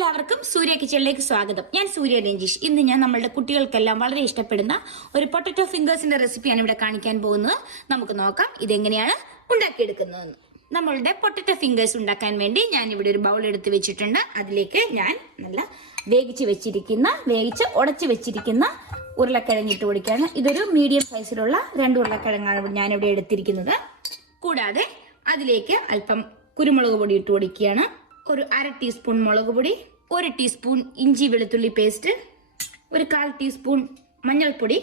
എല്ലാവർക്കും സൂര്യ കിച്ചണിലേക്ക് സ്വാഗതം. ഞാൻ സൂര്യ രഞ്ജീഷ്. ഇന്ന് ഞാൻ നമ്മളുടെ കുട്ടികൾക്കെല്ലാം വളരെ ഇഷ്ടപ്പെടുന്ന ഒരു പൊട്ടറ്റോ ഫിംഗേഴ്സിന്റെ റെസിപ്പിയാണ് ഇവിടെ കാണിക്കാൻ പോകുന്നത്. നമുക്ക് നോക്കാം ഇതെങ്ങനെയാണ് ഉണ്ടാക്കിയെടുക്കുന്നതെന്ന്. നമ്മളുടെ പൊട്ടറ്റോ ഫിംഗേഴ്സ് ഉണ്ടാക്കാൻ വേണ്ടി ഞാൻ ഇവിടെ ഒരു ബൗൾ എടുത്ത് വെച്ചിട്ടുണ്ട്. അതിലേക്ക് ഞാൻ നല്ല വേവിച്ച് ഉടച്ച് വെച്ചിരിക്കുന്ന ഉരുളക്കിഴങ്ങ് ഇട്ട് കൊടുക്കുകയാണ്. ഇതൊരു മീഡിയം സൈസിലുള്ള 2 ഉരുളക്കിഴങ്ങാണ് ഞാനിവിടെ എടുത്തിരിക്കുന്നത്. കൂടാതെ അതിലേക്ക് അല്പം കുരുമുളക് പൊടി ഇട്ട് കൊടുക്കുകയാണ്. ഒരു 1/2 ടീസ്പൂൺ മുളക് പൊടി, 1 ടീസ്പൂൺ ഇഞ്ചി വെളുത്തുള്ളി പേസ്റ്റ്, ഒരു 1/4 ടീസ്പൂൺ മഞ്ഞൾപ്പൊടി,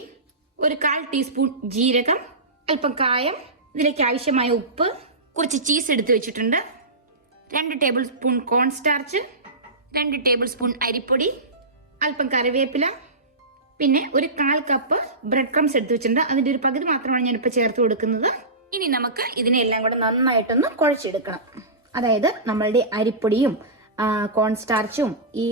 ഒരു 1/4 ടീസ്പൂൺ ജീരകം, അല്പം കായം, ഇതിലേക്ക് ആവശ്യമായ ഉപ്പ്, കുറച്ച് ചീസ് എടുത്ത് വെച്ചിട്ടുണ്ട്, 2 ടേബിൾ സ്പൂൺ കോൺ സ്റ്റാർച്ച്, 2 ടേബിൾ സ്പൂൺ അരിപ്പൊടി, അല്പം കറിവേപ്പില, പിന്നെ ഒരു 1/4 കപ്പ് ബ്രെഡ് ക്രംസ് എടുത്ത് വെച്ചിട്ടുണ്ട്. അതിന്റെ ഒരു പകുതി മാത്രമാണ് ഞാനിപ്പോൾ ചേർത്ത് കൊടുക്കുന്നത്. ഇനി നമുക്ക് ഇതിനെല്ലാം കൂടെ നന്നായിട്ടൊന്ന് കുഴച്ചെടുക്കണം. അതായത് നമ്മളുടെ അരിപ്പൊടിയും കോൺ സ്റ്റാർച്ചും ഈ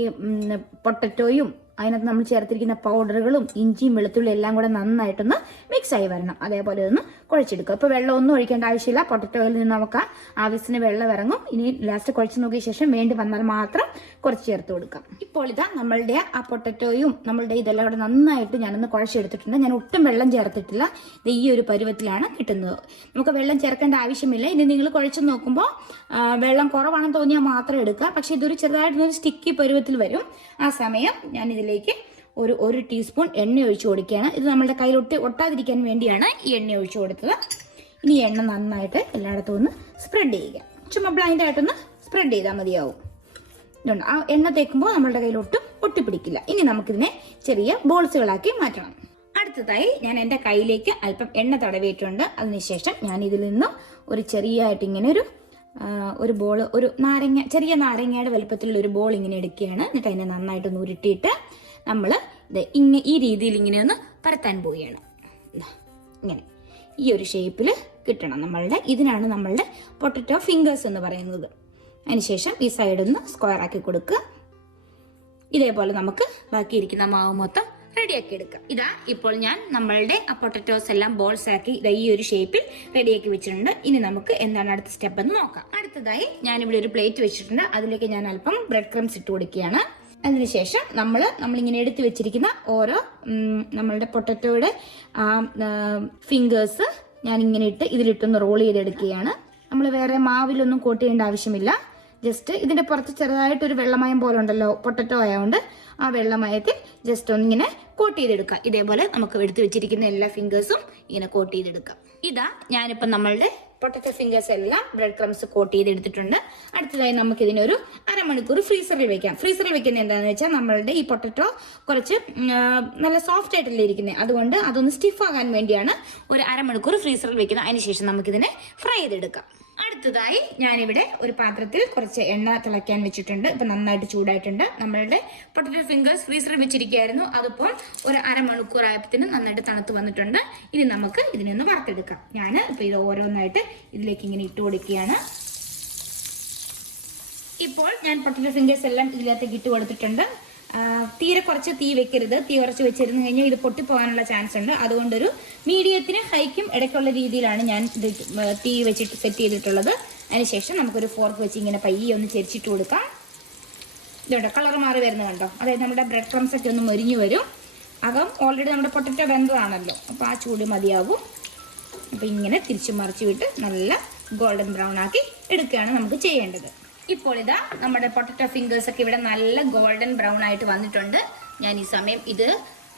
പൊട്ടറ്റോയും അതിനകത്ത് നമ്മൾ ചേർത്തിരിക്കുന്ന പൗഡറുകളും ഇഞ്ചിയും വെളുത്തുള്ളി എല്ലാം കൂടെ നന്നായിട്ടൊന്ന് മിക്സ് ആയി വരണം. അതേപോലെ ഒന്ന് കുഴച്ചെടുക്കുക. ഇപ്പോൾ വെള്ളമൊന്നും ഒഴിക്കേണ്ട ആവശ്യമില്ല. പൊട്ടറ്റോയിൽ നിന്ന് നമുക്ക് ആവശ്യത്തിന് വെള്ളം ഇറങ്ങും. ഇനി ലാസ്റ്റ് കുഴച്ച് നോക്കിയ ശേഷം വേണ്ടി വന്നാൽ മാത്രം കുറച്ച് ചേർത്ത് കൊടുക്കാം. ഇപ്പോൾ ഇതാ നമ്മളുടെ ആ പൊട്ടറ്റോയും നമ്മളുടെ ഇതെല്ലാം കൂടെ നന്നായിട്ട് ഞാനൊന്ന് കുഴച്ചെടുത്തിട്ടുണ്ട്. ഞാൻ ഒട്ടും വെള്ളം ചേർത്തിട്ടില്ല. ഇത് ഈ ഒരു പരുവത്തിലാണ് കിട്ടുന്നത്. നമുക്ക് വെള്ളം ചേർക്കേണ്ട ആവശ്യമില്ല. ഇനി നിങ്ങൾ കുഴച്ച് നോക്കുമ്പോൾ വെള്ളം കുറവാണെന്ന് തോന്നിയാൽ മാത്രം എടുക്കുക. പക്ഷെ ഇതൊരു ചെറുതായിട്ടൊരു സ്റ്റിക്കി പരുവത്തിൽ വരും. ആ സമയം ഞാൻ ഇതിലേക്ക് ഒരു ടീസ്പൂൺ എണ്ണ ഒഴിച്ചു കൊടുക്കുകയാണ്. ഇത് നമ്മളുടെ കയ്യിൽ ഒട്ടാതിരിക്കാൻ വേണ്ടിയാണ് ഈ എണ്ണ ഒഴിച്ചു കൊടുത്തത്. ഇനി എണ്ണ നന്നായിട്ട് എല്ലായിടത്തും ഒന്ന് സ്പ്രെഡ് ചെയ്യുക. ചുമ്മാ ബ്ലൈൻഡ് ആയിട്ടൊന്ന് സ്പ്രെഡ് ചെയ്താൽ മതിയാവും. ആ എണ്ണ തേക്കുമ്പോൾ നമ്മളുടെ കയ്യിൽ ഒട്ടിപ്പിടിക്കില്ല. ഇനി നമുക്കിതിനെ ചെറിയ ബോൾസുകളാക്കി മാറ്റണം. അടുത്തതായി ഞാൻ എൻ്റെ കയ്യിലേക്ക് അല്പം എണ്ണ തടവിയിട്ടുണ്ട്. അതിനുശേഷം ഞാൻ ഇതിൽ നിന്നും ഒരു ചെറിയായിട്ട് ഇങ്ങനെ ഒരു ബോൾ, ചെറിയ നാരങ്ങയുടെ വലുപ്പത്തിലുള്ള ഒരു ബോൾ ഇങ്ങനെ എടുക്കുകയാണ്. എന്നിട്ട് അതിനെ നന്നായിട്ടൊന്ന് ഉരുട്ടിയിട്ട് നമ്മൾ ഈ രീതിയിൽ ഇങ്ങനെ ഒന്ന് പരത്താൻ പോവുകയാണ്. ഇങ്ങനെ ഈ ഒരു ഷേപ്പിൽ കിട്ടണം ഇതിനാണ് നമ്മളുടെ പൊട്ടറ്റോ ഫിംഗേഴ്സ് എന്ന് പറയുന്നത്. അതിനുശേഷം ഈ സൈഡൊന്ന് സ്ക്വയർ ആക്കി കൊടുക്കുക. ഇതേപോലെ നമുക്ക് ബാക്കിയിരിക്കുന്ന മാവ് മൊത്തം റെഡിയാക്കി എടുക്കാം. ഇതാ ഇപ്പോൾ ഞാൻ നമ്മളുടെ ആ പൊട്ടറ്റോസ് എല്ലാം ബോൾസ് ആക്കി ഈ ഒരു ഷേപ്പിൽ റെഡിയാക്കി വെച്ചിട്ടുണ്ട്. ഇനി നമുക്ക് എന്താണ് അടുത്ത സ്റ്റെപ്പ് എന്ന് നോക്കാം. അടുത്തതായി ഞാനിവിടെ ഒരു പ്ലേറ്റ് വെച്ചിട്ടുണ്ട്. അതിലേക്ക് ഞാൻ അല്പം ബ്രെഡ് ക്രംസ് ഇട്ട് കൊടുക്കുകയാണ്. അതിനുശേഷം നമ്മളിങ്ങനെ എടുത്തു വെച്ചിരിക്കുന്ന ഓരോ നമ്മളുടെ പൊട്ടറ്റോയുടെ ഫിംഗേഴ്സ് ഞാൻ ഇങ്ങനെ ഇതിലിട്ടൊന്ന് റോൾ ചെയ്തെടുക്കുകയാണ്. നമ്മൾ വേറെ മാവിലൊന്നും കോട്ട് ചെയ്യേണ്ട ആവശ്യമില്ല. ജസ്റ്റ് ഇതിന്റെ പുറത്ത് ചെറുതായിട്ടൊരു വെള്ളമയം പോലെ ഉണ്ടല്ലോ പൊട്ടറ്റോ ആയതുകൊണ്ട് ആ വെള്ളമയത്തിൽ ജസ്റ്റ് ഒന്നിങ്ങനെ കോട്ട് ചെയ്തെടുക്കാം. ഇതേപോലെ നമുക്ക് എടുത്തു വെച്ചിരിക്കുന്ന എല്ലാ ഫിംഗേഴ്സും ഇങ്ങനെ കോട്ട് ചെയ്തെടുക്കാം. ഇതാ ഞാനിപ്പോൾ നമ്മളുടെ പൊട്ടറ്റോ ഫിംഗേഴ്സ് എല്ലാം ബ്രെഡ് ക്രംസ് കോട്ട് ചെയ്തെടുത്തിട്ടുണ്ട്. അടുത്തതായി നമുക്ക് ഇതിനൊരു 1/2 മണിക്കൂർ ഫ്രീസറിൽ വെക്കാം. ഫ്രീസറിൽ വെക്കുന്നത് എന്താണെന്ന് വെച്ചാൽ നമ്മളുടെ ഈ പൊട്ടറ്റോ കുറച്ച് നല്ല സോഫ്റ്റ് ആയിട്ടല്ലേ ഇരിക്കുന്നത്. അതുകൊണ്ട് അതൊന്ന് സ്റ്റിഫ് ആകാൻ വേണ്ടിയാണ് ഒരു 1/2 മണിക്കൂർ ഫ്രീസറിൽ വെക്കുന്നത്. അതിനുശേഷം നമുക്കിതിനെ ഫ്രൈ ചെയ്തെടുക്കാം. അടുത്തതായി ഞാനിവിടെ ഒരു പാത്രത്തിൽ കുറച്ച് എണ്ണ തിളയ്ക്കാൻ വെച്ചിട്ടുണ്ട്. ഇപ്പം നന്നായിട്ട് ചൂടായിട്ടുണ്ട്. നമ്മളുടെ പൊട്ടറ്റോ ഫിംഗേഴ്സ് ഫ്രീസറിൽ വെച്ചിരിക്കുകയായിരുന്നു. അതിപ്പോൾ ഒരു 1/2 മണിക്കൂർ ആയപ്പോഴത്തേനും നന്നായിട്ട് തണുത്ത് വന്നിട്ടുണ്ട്. ഇനി നമുക്ക് ഇതിനെ ഒന്ന് വറുത്തെടുക്കാം. ഞാൻ ഇപ്പോൾ ഇത് ഓരോന്നായിട്ട് ഇതിലേക്ക് ഇങ്ങനെ ഇട്ട് കൊടുക്കുകയാണ്. ഇപ്പോൾ ഞാൻ പൊട്ടറ്റോ ഫിംഗേഴ്സ് എല്ലാം ഇതിനകത്തേക്ക് ഇട്ട് കൊടുത്തിട്ടുണ്ട്. തീരെ കുറച്ച് തീ വെക്കരുത്. തീ കുറച്ച് വെച്ചിരുന്നു കഴിഞ്ഞാൽ ഇത് പൊട്ടിപ്പോകാനുള്ള ചാൻസ് ഉണ്ട്. അതുകൊണ്ടൊരു മീഡിയത്തിന് ഹൈക്കും ഇടയ്ക്കുള്ള രീതിയിലാണ് ഞാൻ ഇത് തീ വെച്ചിട്ട് സെറ്റ് ചെയ്തിട്ടുള്ളത്. അതിനുശേഷം നമുക്കൊരു ഫോർക്ക് വെച്ച് ഇങ്ങനെ പയ്യെ ഒന്ന് ചെരിച്ചിട്ട് കൊടുക്കാം. ഇതുണ്ട് കളർ മാറി വരുന്നത് കണ്ടോ. അതായത് നമ്മുടെ ബ്രെഡ് ക്രംസ് ഒക്കെ ഒന്ന് മൊരിഞ്ഞു വരും. അകം ഓൾറെഡി നമ്മുടെ പൊട്ടറ്റോ വെന്തതാണല്ലോ, അപ്പോൾ ആ ചൂട് മതിയാവും. അപ്പോൾ ഇങ്ങനെ തിരിച്ചു മറിച്ച് വിട്ട് നല്ല ഗോൾഡൻ ബ്രൗൺ ആക്കി എടുക്കുകയാണ് നമുക്ക് ചെയ്യേണ്ടത്. ഇപ്പോൾ ഇതാ നമ്മുടെ പൊട്ടറ്റോ ഫിംഗേഴ്സ് ഒക്കെ ഇവിടെ നല്ല ഗോൾഡൻ ബ്രൗൺ ആയിട്ട് വന്നിട്ടുണ്ട്. ഞാൻ ഈ സമയം ഇത്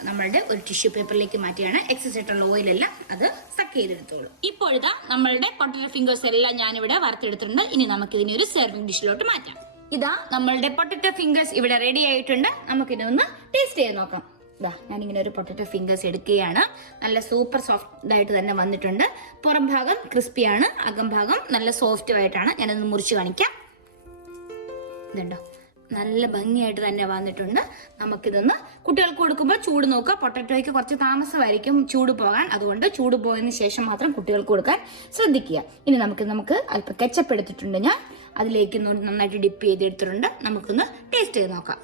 നമ്മളുടെ ഒരു ടിഷ്യൂ പേപ്പറിലേക്ക് മാറ്റിയാണ്. എക്സസ് ആയിട്ടുള്ള ഓയിലെല്ലാം അത് സക്ക് ചെയ്തെടുത്തോളൂ. ഇപ്പോൾ ഇതാ നമ്മളുടെ പൊട്ടറ്റോ ഫിംഗേഴ്സ് എല്ലാം ഞാനിവിടെ വറുത്തെടുത്തിട്ടുണ്ട്. ഇനി നമുക്കിതിനെ ഒരു സെർവിംഗ് ഡിഷിലോട്ട് മാറ്റാം. ഇതാ നമ്മളുടെ പൊട്ടറ്റോ ഫിംഗേഴ്സ് ഇവിടെ റെഡി ആയിട്ടുണ്ട്. നമുക്കിതൊന്ന് ടേസ്റ്റ് ചെയ്ത് നോക്കാം. ഇതാ ഞാനിങ്ങനെ ഒരു പൊട്ടറ്റോ ഫിംഗേഴ്സ് എടുക്കുകയാണ്. നല്ല സൂപ്പർ സോഫ്റ്റ് ആയിട്ട് തന്നെ വന്നിട്ടുണ്ട്. പുറം ഭാഗം ക്രിസ്പിയാണ്, അകം ഭാഗം നല്ല സോഫ്റ്റും ആയിട്ടാണ്. ഞാനൊന്ന് മുറിച്ച് കാണിക്കാം. ഇതുണ്ടോ നല്ല ഭംഗിയായിട്ട് തന്നെ വന്നിട്ടുണ്ട്. നമുക്കിതൊന്ന് കുട്ടികൾക്ക് കൊടുക്കുമ്പോൾ ചൂട് നോക്കുക. പൊട്ടറ്റോയ്ക്ക് കുറച്ച് താമസമായിരിക്കും ചൂട് പോകാൻ. അതുകൊണ്ട് ചൂട് പോയതിന് ശേഷം മാത്രം കുട്ടികൾക്ക് കൊടുക്കാൻ ശ്രദ്ധിക്കുക. ഇനി നമുക്ക് അല്പം കെച്ചപ്പ് എടുത്തിട്ടുണ്ട്. ഞാൻ അതിലേക്ക് നന്നായിട്ട് ഡിപ്പ് ചെയ്തെടുത്തിട്ടുണ്ട്. നമുക്കൊന്ന് ടേസ്റ്റ് ചെയ്ത് നോക്കാം.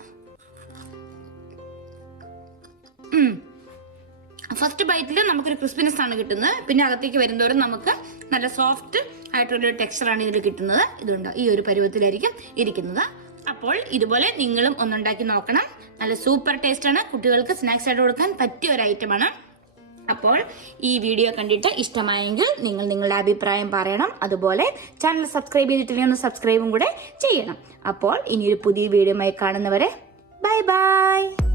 ഫസ്റ്റ് ബൈറ്റിൽ നമുക്കൊരു ക്രിസ്പിനെസ് ആണ് കിട്ടുന്നത്. പിന്നെ അകത്തേക്ക് വരുന്നതോറും നമുക്ക് നല്ല സോഫ്റ്റ് ആയിട്ടുള്ളൊരു ടെക്സ്ചറാണ് ഇതിൽ കിട്ടുന്നത്. ഇതുണ്ട് ഈ ഒരു പരുവത്തിലായിരിക്കും ഇരിക്കുന്നത്. അപ്പോൾ അപ്പോൾ ഇതുപോലെ നിങ്ങളും ഒന്നുണ്ടാക്കി നോക്കണം. നല്ല സൂപ്പർ ടേസ്റ്റ് ആണ്. കുട്ടികൾക്ക് സ്നാക്സ് ആയിട്ട് കൊടുക്കാൻ പറ്റിയ ഒരു ഐറ്റമാണ്. അപ്പോൾ ഈ വീഡിയോ കണ്ടിട്ട് ഇഷ്ടമായെങ്കിൽ നിങ്ങൾ നിങ്ങളുടെ അഭിപ്രായം പറയണം. അതുപോലെ ചാനൽ സബ്സ്ക്രൈബ് ചെയ്തിട്ടില്ലെങ്കിൽ ഒന്ന് സബ്സ്ക്രൈബും കൂടെ ചെയ്യണം. അപ്പോൾ ഇനിയൊരു പുതിയ വീഡിയോയുമായി കാണുന്നവരെ ബൈ ബൈ.